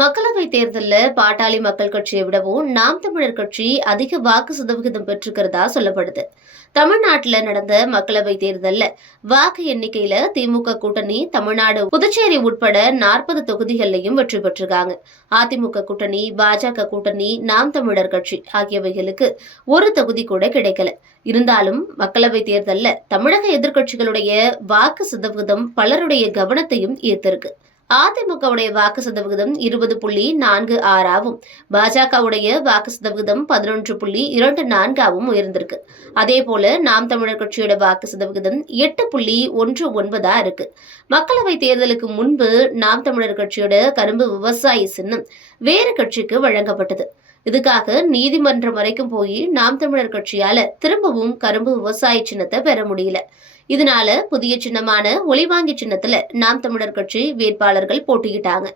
மக்களவை தேர்தலில் பாட்டாளி மக்கள் கட்சியை விடவும் நாம் தமிழர் கட்சி அதிக வாக்கு சதவிகிதம் பெற்றிருக்கிறதா சொல்லப்படுது. தமிழ்நாட்டில் நடந்த மக்களவை தேர்தலில் வாக்கு எண்ணிக்கையில திமுக கூட்டணி தமிழ்நாடு புதுச்சேரி உட்பட நாற்பது தொகுதிகளிலையும் வெற்றி பெற்றிருக்காங்க. அதிமுக கூட்டணி பாஜக கூட்டணி நாம் தமிழர் கட்சி ஆகியவைகளுக்கு ஒரு தொகுதி கூட கிடைக்கல. இருந்தாலும் மக்களவை தேர்தலில் தமிழக எதிர்க்கட்சிகளுடைய வாக்கு சதவிகிதம் பலருடைய கவனத்தையும் ஈர்த்திருக்கு. அதிமுகவுடைய வாக்கு சதவிகிதம் இருபது புள்ளி நான்கு ஆறாவும் பாஜகவுடைய வாக்கு சதவிகிதம் பதினொன்று புள்ளி இரண்டு நான்காவும் உயர்ந்திருக்கு. அதே போல நாம் தமிழர் கட்சியோட வாக்கு சதவிகிதம் எட்டு புள்ளி ஒன்று ஒன்பதா இருக்கு. மக்களவை தேர்தலுக்கு முன்பு நாம் தமிழர் கட்சியோட கரும்பு விவசாயி சின்னம் வேறு கட்சிக்கு வழங்கப்பட்டது. இதுக்காக நீதிமன்றம் வரைக்கும் போய் நாம் தமிழர் கட்சியால திரும்பவும் கரும்பு விவசாய சின்னத்தை பெற முடியல. இதனால புதிய சின்னமான ஒளிவாங்கி சின்னத்துல நாம் தமிழர் கட்சி வேட்பாளர்கள் போட்டியிட்டாங்க.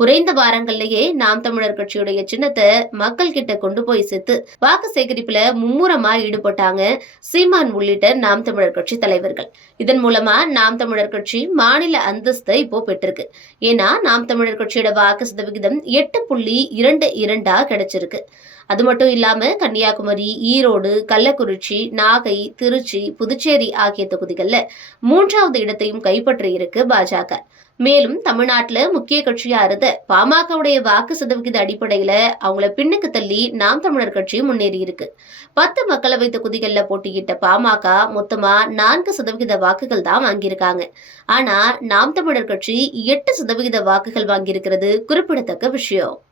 குறைந்த வாரங்கள்லயே நாம் தமிழர் கட்சியுடைய சின்னத்தை மக்கள் கிட்ட கொண்டு போய் சேர்த்து வாக்கு சேகரிப்புல மும்முரமா ஈடுபட்டாங்க சீமான் உள்ளிட்ட நாம் தமிழர் கட்சி தலைவர்கள். இதன் மூலமா நாம் தமிழர் கட்சி மாநில அந்தஸ்தை இப்போ பெற்றிருக்கு. ஏன்னா நாம் தமிழர் கட்சியோட வாக்கு சதவிகிதம் எட்டு புள்ளி இரண்டு இரண்டா கிடைச்சிருக்கு. அது மட்டும் இல்லாம கன்னியாகுமரி ஈரோடு கள்ளக்குறிச்சி நாகை திருச்சி புதுச்சேரி ஆகிய தொகுதிகளில் மூன்றாவது இடத்தையும் கைப்பற்றி இருக்கு பாஜக. மேலும் தமிழ்நாட்டில் முக்கிய கட்சியா இருந்த பாமகவுடைய வாக்கு சதவிகித அடிப்படையில அவங்கள பின்னுக்கு தள்ளி நாம் தமிழர் கட்சி முன்னேறி இருக்கு. பத்து மக்களவை தொகுதிகளில் போட்டியிட்ட பாமக மொத்தமா நான்கு சதவிகித வாக்குகள் தான் வாங்கியிருக்காங்க. ஆனா நாம் தமிழர் கட்சி எட்டு சதவிகித வாக்குகள் வாங்கியிருக்கிறது குறிப்பிடத்தக்க விஷயம்.